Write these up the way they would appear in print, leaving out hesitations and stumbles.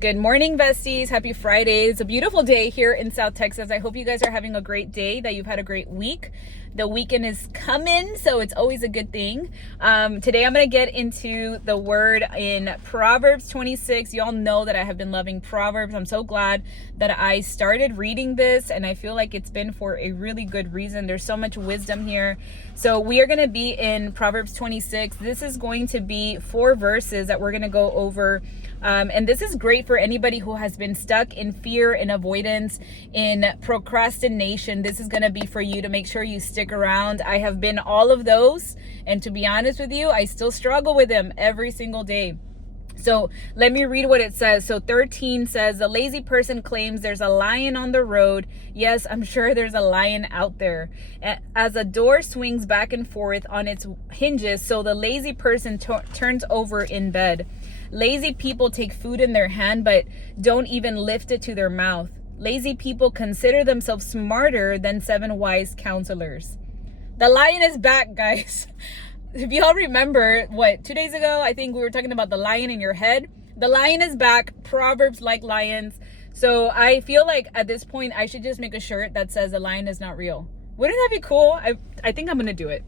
Good morning, besties. Happy Friday. It's a beautiful day here in South Texas. I hope you guys are having a great day, that you've had a great week. The weekend is coming, so it's always a good thing. Today I'm going to get into the word in Proverbs 26. Y'all know that I have been loving Proverbs. I'm so glad that I started reading this, and I feel like it's been for a really good reason. There's so much wisdom here. So we are going to be in Proverbs 26. This is going to be 4 verses that we're going to go over. And this is great for anybody who has been stuck in fear, in avoidance, in procrastination. This is going to be for you to make sure you stick around. I have been all of those. And to be honest with you, I still struggle with them every single day. So let me read what it says. So 13 says, the lazy person claims there's a lion on the road. Yes, I'm sure there's a lion out there. As a door swings back and forth on its hinges, so the lazy person turns over in bed. Lazy people take food in their hand, but don't even lift it to their mouth. Lazy people consider themselves smarter than 7 wise counselors. The lion is back, guys. If y'all remember, 2 days ago, I think we were talking about the lion in your head. The lion is back. Proverbs like lions. So I feel like at this point, I should just make a shirt that says the lion is not real. Wouldn't that be cool? I think I'm going to do it.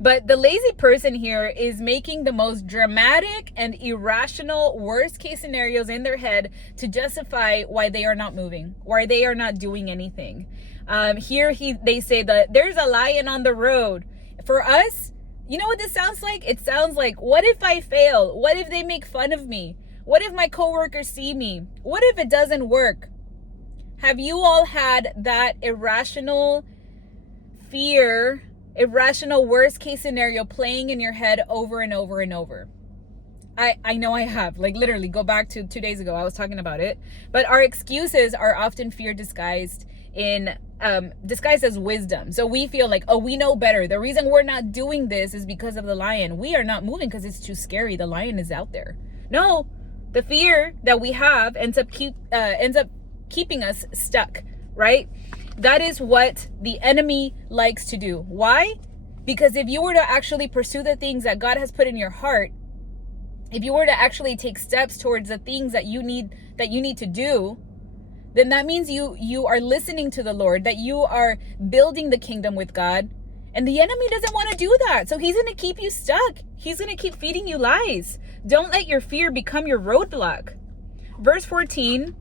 But the lazy person here is making the most dramatic and irrational worst case scenarios in their head to justify why they are not moving, why they are not doing anything. They say that there's a lion on the road. For us, you know what this sounds like? It sounds like, what if I fail? What if they make fun of me? What if my coworkers see me? What if it doesn't work? Have you all had that irrational fear, irrational worst case scenario playing in your head over and over and over? I know I have. Like, literally, go back to 2 days ago, I was talking about it. But our excuses are often fear disguised as wisdom. So we feel like, oh, we know better. The reason we're not doing this is because of the lion. We are not moving because it's too scary. The lion is out there. No, the fear that we have ends up keeping us stuck, right? That is what the enemy likes to do. Why? Because if you were to actually pursue the things that God has put in your heart, if you were to actually take steps towards the things that you need to do, then that means you are listening to the Lord, that you are building the kingdom with God. And the enemy doesn't want to do that. So he's going to keep you stuck. He's going to keep feeding you lies. Don't let your fear become your roadblock. Verse 14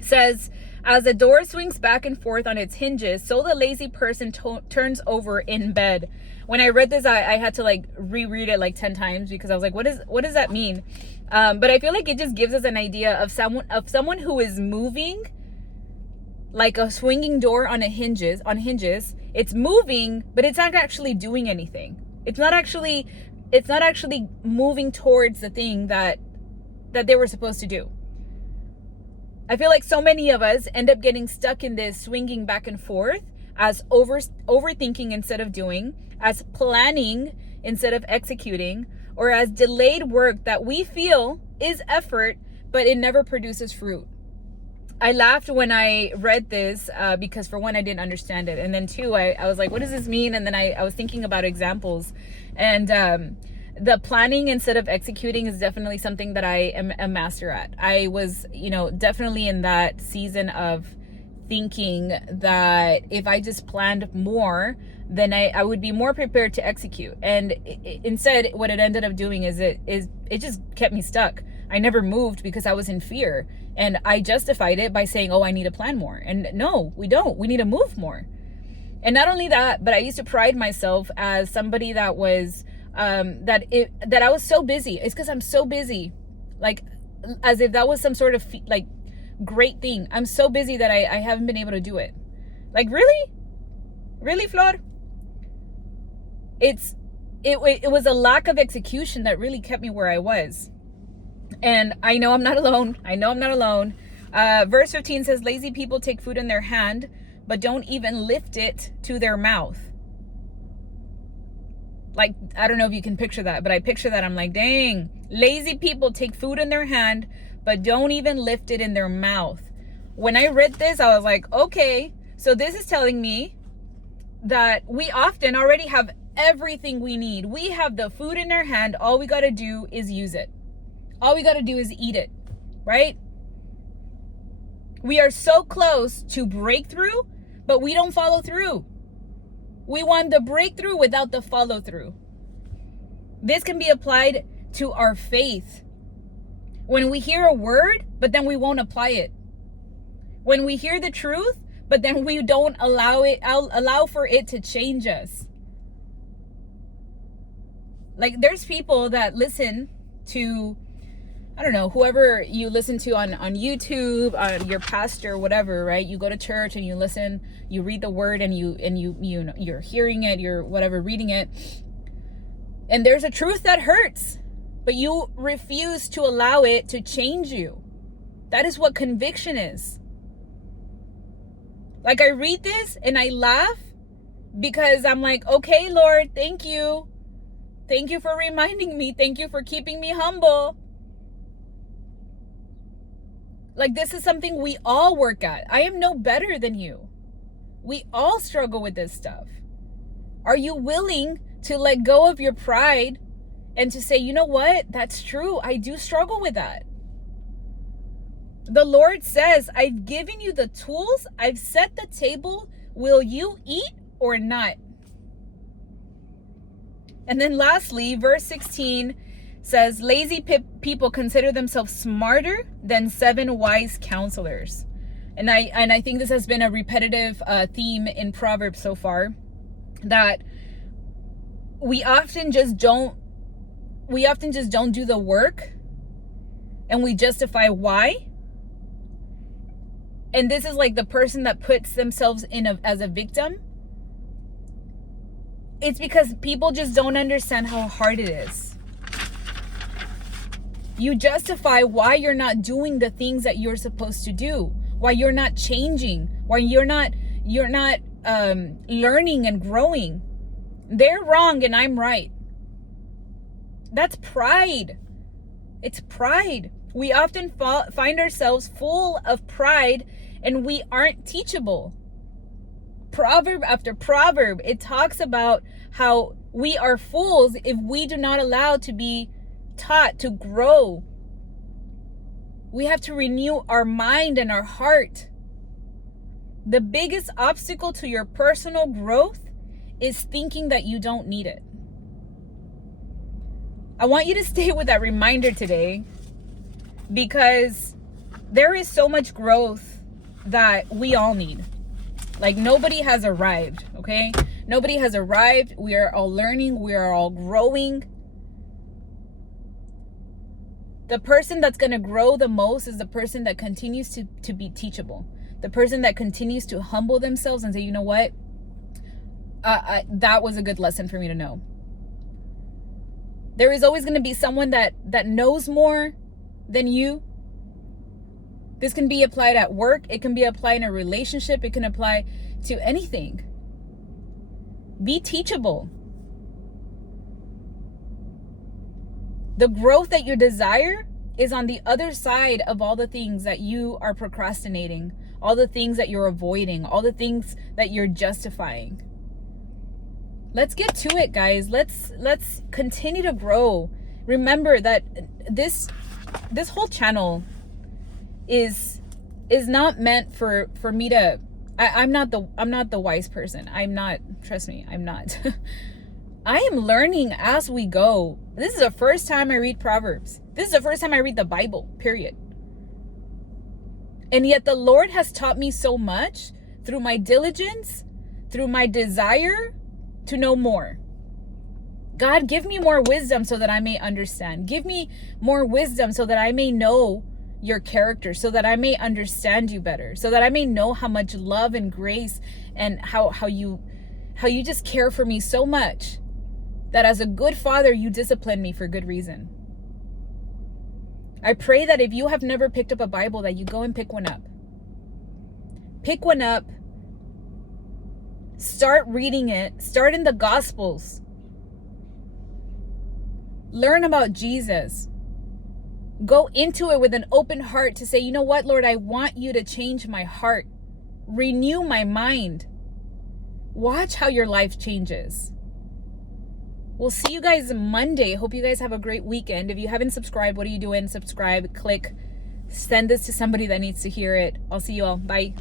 says, as the door swings back and forth on its hinges, so the lazy person turns over in bed. When I read this, I had to reread it 10 times because I was like, what does that mean? But I feel like it just gives us an idea of someone who is moving like a swinging door on hinges. It's moving, but it's not actually doing anything. It's not actually moving towards the thing that they were supposed to do. I feel like so many of us end up getting stuck in this swinging back and forth, as overthinking instead of doing, as planning instead of executing, or as delayed work that we feel is effort, but it never produces fruit. I laughed when I read this because, for one, I didn't understand it. And then 2, I was like, what does this mean? And then I was thinking about examples. And the planning instead of executing is definitely something that I am a master at. I was, definitely in that season of thinking that if I just planned more, then I would be more prepared to execute. And instead, what it ended up doing is it just kept me stuck. I never moved because I was in fear. And I justified it by saying, oh, I need to plan more. And no, we don't. We need to move more. And not only that, but I used to pride myself as somebody that was that I was so busy. It's because I'm so busy, like as if that was some sort of great thing. I'm so busy that I haven't been able to do it. Like, really, Flor? It was a lack of execution that really kept me where I was. And I know I'm not alone. Verse 15 says, lazy people take food in their hand, but don't even lift it to their mouth. Like, I don't know if you can picture that, but I picture that. I'm like, dang, lazy people take food in their hand, but don't even lift it in their mouth. When I read this, I was like, okay, so this is telling me that we often already have everything we need. We have the food in our hand. All we got to do is use it. All we got to do is eat it. right? We are so close to breakthrough, but we don't follow through. We want the breakthrough without the follow through. This can be applied to our faith. When we hear a word, but then we won't apply it. When we hear the truth, but then we don't allow for it to change us. Like, there's people that listen to, I don't know, whoever you listen to on YouTube, your pastor, whatever, right? You go to church and you listen, you read the word, and you're hearing it, you're whatever, reading it. And there's a truth that hurts, but you refuse to allow it to change you. That is what conviction is. Like, I read this and I laugh because I'm like, okay, Lord, thank you. Thank you for reminding me. Thank you for keeping me humble. Like, this is something we all work at. I am no better than you. We all struggle with this stuff. Are you willing to let go of your pride and to say, you know what? That's true. I do struggle with that. The Lord says, I've given you the tools. I've set the table. Will you eat or not? And then lastly, verse 16 says, lazy people consider themselves smarter than 7 wise counselors. And I think this has been a repetitive theme in Proverbs so far, that we often just don't do the work, and we justify why. And this is like the person that puts themselves in as a victim. It's because people just don't understand how hard it is. You justify why you're not doing the things that you're supposed to do, why you're not changing, why you're not learning and growing. They're wrong and I'm right. That's pride. It's pride. We often find ourselves full of pride, and we aren't teachable. Proverb after proverb, it talks about how we are fools if we do not allow to be taught to grow. We have to renew our mind and our heart. The biggest obstacle to your personal growth is thinking that you don't need it. I want you to stay with that reminder today, because there is so much growth that we all need. Like, nobody has arrived, okay? Nobody has arrived. We are all learning. We are all growing. The person that's going to grow the most is the person that continues to be teachable. The person that continues to humble themselves and say, you know what? That was a good lesson for me to know. There is always going to be someone that knows more than you. This can be applied at work. It can be applied in a relationship. It can apply to anything. Be teachable. The growth that you desire is on the other side of all the things that you are procrastinating, all the things that you're avoiding, all the things that you're justifying. Let's get to it, guys. Let's continue to grow. Remember that this whole channel is not meant for me to. I'm not the wise person. I'm not. Trust me, I'm not. I am learning as we go. This is the first time I read Proverbs. This is the first time I read the Bible, period. And yet the Lord has taught me so much through my diligence, through my desire to know more. God, give me more wisdom so that I may understand. Give me more wisdom so that I may know your character, so that I may understand you better, so that I may know how much love and grace and how you just care for me so much that as a good father, you discipline me for good reason. I pray that if you have never picked up a Bible, that you go and pick one up. Pick one up. Start reading it. Start in the Gospels. Learn about Jesus. Go into it with an open heart to say, you know what, Lord, I want you to change my heart. Renew my mind. Watch how your life changes. We'll see you guys Monday. Hope you guys have a great weekend. If you haven't subscribed, what are you doing? Subscribe, click, Send this to somebody that needs to hear it. I'll see you all. Bye.